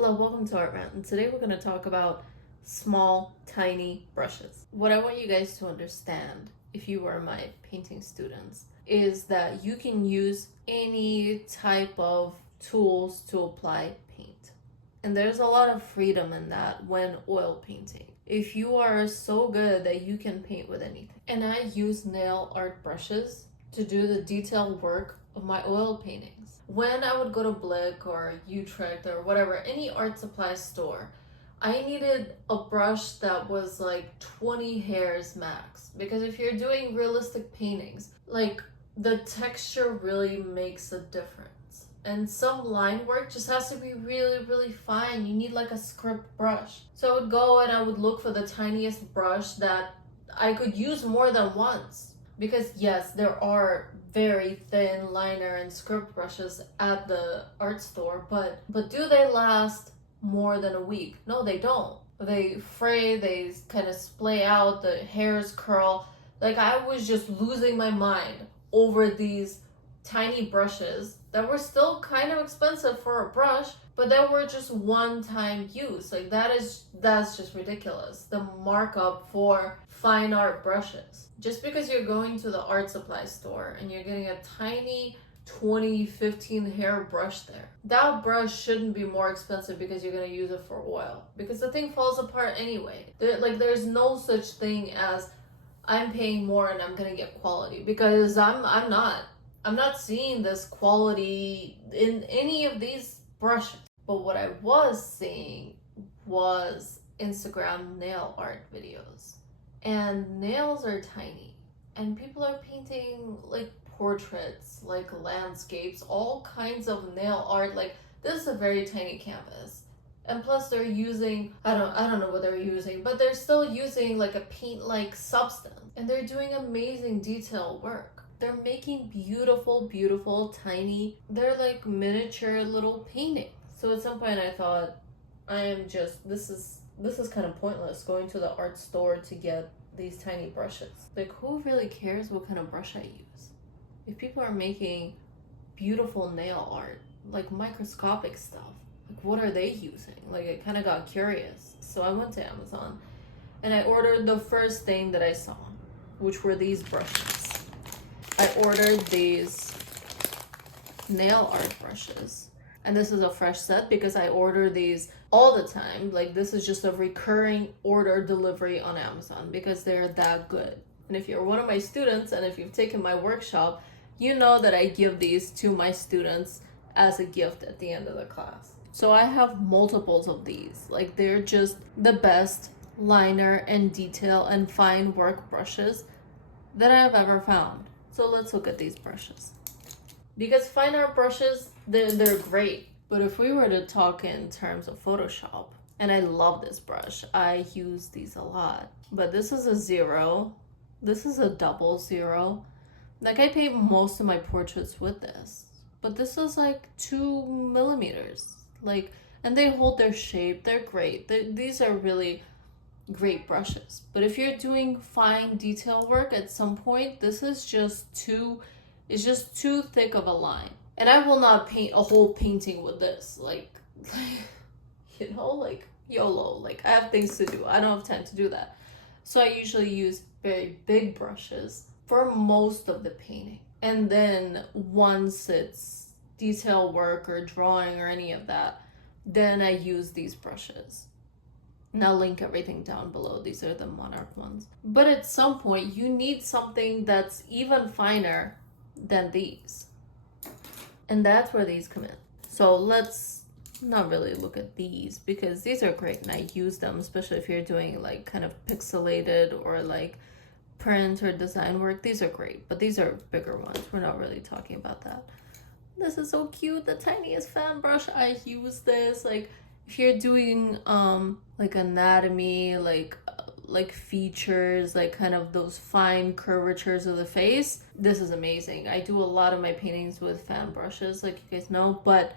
Hello, welcome to Art Rant, and today we're going to talk about small, tiny brushes. What I want you guys to understand, if you are my painting students, is that you can use any type of tools to apply paint. And there's a lot of freedom in that when oil painting. If you are so good that you can paint with anything. And I use nail art brushes to do the detailed work of my oil paintings. When I would go to Blick or Utrecht or whatever, any art supply store, I needed a brush that was like 20 hairs max. Because if you're doing realistic paintings, like the texture really makes a difference. And some line work just has to be really, really fine. You need like a script brush. So I would go and I would look for the tiniest brush that I could use more than once. Because yes, there are very thin liner and script brushes at the art store, but do they last more than a week? No, they don't. They fray, they kind of splay out, the hairs curl. Like, I was just losing my mind over these tiny brushes that were still kind of expensive for a brush, but that were just one-time use. Like, that's just ridiculous. The markup for fine art brushes. Just because you're going to the art supply store and you're getting a tiny 20, 15 hair brush there, that brush shouldn't be more expensive because you're going to use it for oil, because the thing falls apart anyway. There's no such thing as I'm paying more and I'm going to get quality, because I'm not seeing this quality in any of these brushes. But what I was seeing was Instagram nail art videos. And nails are tiny. And people are painting like portraits, like landscapes, all kinds of nail art. Like, this is a very tiny canvas. And plus they're using, I don't know what they're using, but they're still using like a paint-like substance. And they're doing amazing detail work. They're making beautiful, beautiful, tiny, they're like miniature little paintings. So at some point I thought, this is kind of pointless going to the art store to get these tiny brushes. Like, who really cares what kind of brush I use? If people are making beautiful nail art, like microscopic stuff, like what are they using? Like, I kind of got curious. So I went to Amazon and I ordered the first thing that I saw, which were these brushes. I ordered these nail art brushes. And this is a fresh set because I order these all the time. Like, this is just a recurring order delivery on Amazon because they're that good. And if you're one of my students and if you've taken my workshop, you know that I give these to my students as a gift at the end of the class. So I have multiples of these. Like, they're just the best liner and detail and fine work brushes that I've ever found. So let's look at these brushes. Because fine art brushes, they're great. But if we were to talk in terms of Photoshop, and I love this brush, I use these a lot. But this is a 0. This is a 00. Like, I paint most of my portraits with this. But this is like 2 millimeters. Like, and they hold their shape. They're great. These are really great brushes. But if you're doing fine detail work at some point, this is just too thick of a line. And I will not paint a whole painting with this. Like YOLO. Like, I have things to do. I don't have time to do that. So I usually use very big brushes for most of the painting. And then once it's detail work or drawing or any of that, then I use these brushes. And I'll link everything down below. These are the Monarch ones. But at some point, you need something that's even finer than these. And that's where these come in. So let's not really look at these because these are great and I use them, especially if you're doing like kind of pixelated or like print or design work. These are great, but these are bigger ones. We're not really talking about that. This is so cute. The tiniest fan brush. I use this like if you're doing like anatomy, like features, like kind of those fine curvatures of the face. This is amazing. I do a lot of my paintings with fan brushes, like you guys know, but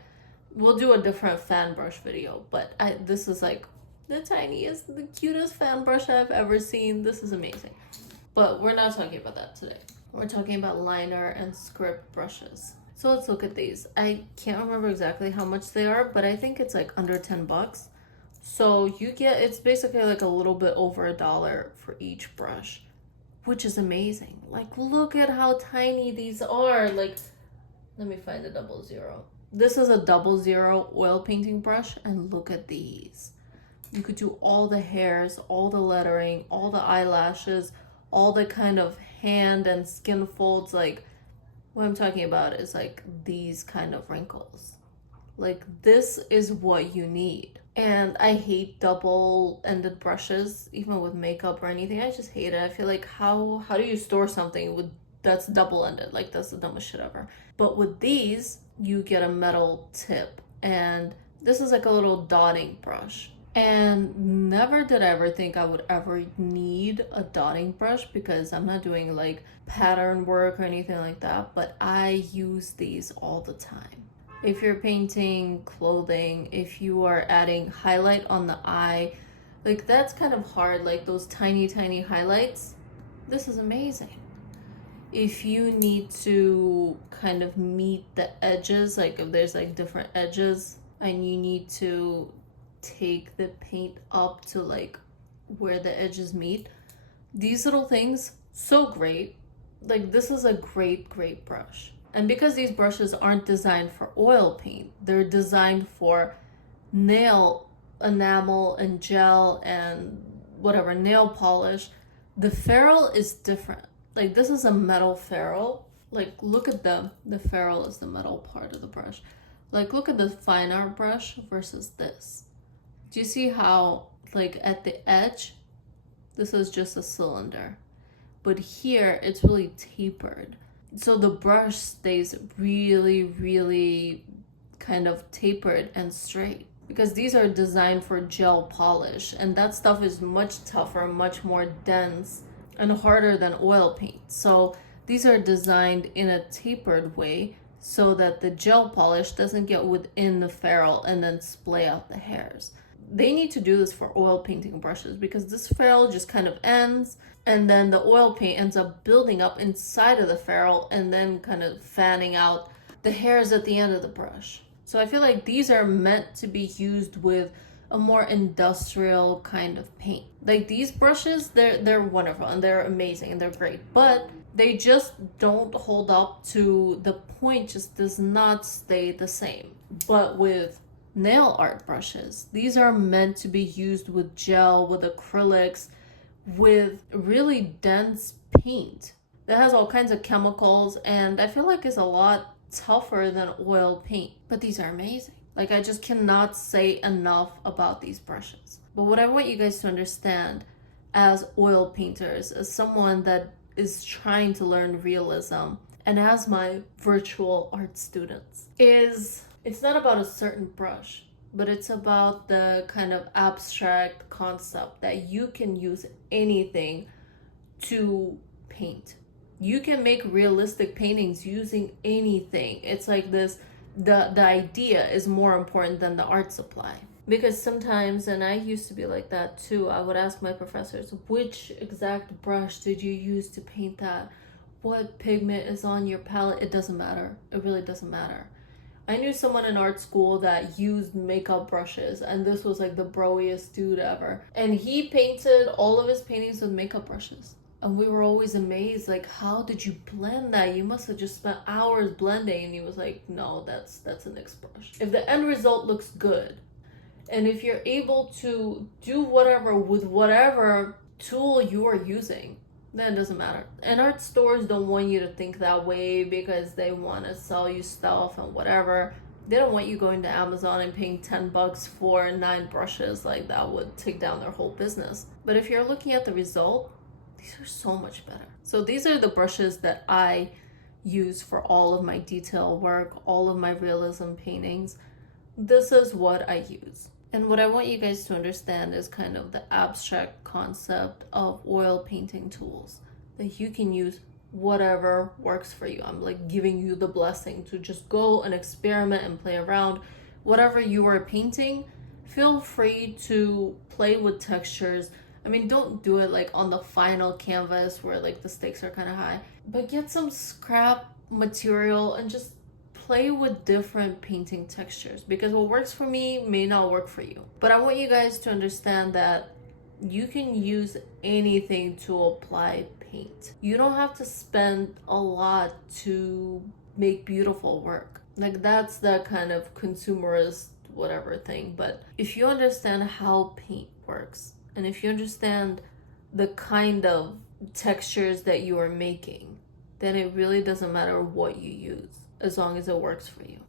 we'll do a different fan brush video. But this is like the tiniest, the cutest fan brush I've ever seen. This is amazing. But we're not talking about that today. We're talking about liner and script brushes. So let's look at these. I can't remember exactly how much they are, but I think it's like under $10. So you get, it's basically like a little bit over $1 for each brush, which is amazing. Like, look at how tiny these are. Like, let me find a 00. This is a 00 oil painting brush, and look at these. You could do all the hairs, all the lettering, all the eyelashes, all the kind of hand and skin folds. Like, what I'm talking about is like these kind of wrinkles. Like, this is what you need. And I hate double-ended brushes, even with makeup or anything. I just hate it. I feel like how do you store something with that's double-ended? Like, that's the dumbest shit ever. But with these, you get a metal tip, and this is like a little dotting brush. And never did I ever think I would ever need a dotting brush, because I'm not doing like pattern work or anything like that, but I use these all the time. If you're painting clothing, if you are adding highlight on the eye, like that's kind of hard, like those tiny, tiny highlights, this is amazing. If you need to kind of meet the edges, like if there's like different edges and you need to take the paint up to like where the edges meet, these little things, so great. Like, this is a great brush. And because these brushes aren't designed for oil paint, they're designed for nail enamel and gel and whatever, nail polish, the ferrule is different. Like, this is a metal ferrule. Like, look at the ferrule is the metal part of the brush. Like, look at the fine art brush versus this. Do you see how, like, at the edge, this is just a cylinder, but here it's really tapered. So the brush stays really, really kind of tapered and straight, because these are designed for gel polish, and that stuff is much tougher, much more dense and harder than oil paint. So these are designed in a tapered way so that the gel polish doesn't get within the ferrule and then splay out the hairs. They need to do this for oil painting brushes, because this ferrule just kind of ends, and then the oil paint ends up building up inside of the ferrule and then kind of fanning out the hairs at the end of the brush. So I feel like these are meant to be used with a more industrial kind of paint. Like, these brushes, they're wonderful and they're amazing and they're great, but they just don't hold up to the point, just does not stay the same. But with nail art brushes, these are meant to be used with gel, with acrylics, with really dense paint that has all kinds of chemicals, and I feel like it's a lot tougher than oil paint. But these are amazing. Like, I just cannot say enough about these brushes. But what I want you guys to understand as oil painters, as someone that is trying to learn realism, and as my virtual art students, is it's not about a certain brush, but it's about the kind of abstract concept that you can use anything to paint. You can make realistic paintings using anything. It's like this, the idea is more important than the art supply. Because sometimes, and I used to be like that too, I would ask my professors, which exact brush did you use to paint that? What pigment is on your palette? It doesn't matter. It really doesn't matter. I knew someone in art school that used makeup brushes, and this was like the broiest dude ever. And he painted all of his paintings with makeup brushes. And we were always amazed, like, how did you blend that? You must have just spent hours blending. And he was like, no, that's a NYX brush. If the end result looks good, and if you're able to do whatever with whatever tool you are using, then it doesn't matter. And art stores don't want you to think that way because they want to sell you stuff and whatever. They don't want you going to Amazon and paying $10 for 9 brushes. Like, that would take down their whole business. But if you're looking at the result, these are so much better. So these are the brushes that I use for all of my detail work, all of my realism paintings. This is what I use. And what I want you guys to understand is kind of the abstract concept of oil painting tools, that you can use whatever works for you. I'm like giving you the blessing to just go and experiment and play around. Whatever you are painting, feel free to play with textures. I mean, don't do it like on the final canvas where like the stakes are kind of high, but get some scrap material and just play with different painting textures, because what works for me may not work for you. But I want you guys to understand that you can use anything to apply paint. You don't have to spend a lot to make beautiful work. Like, that's the kind of consumerist whatever thing. But if you understand how paint works, and if you understand the kind of textures that you are making, then it really doesn't matter what you use as long as it works for you.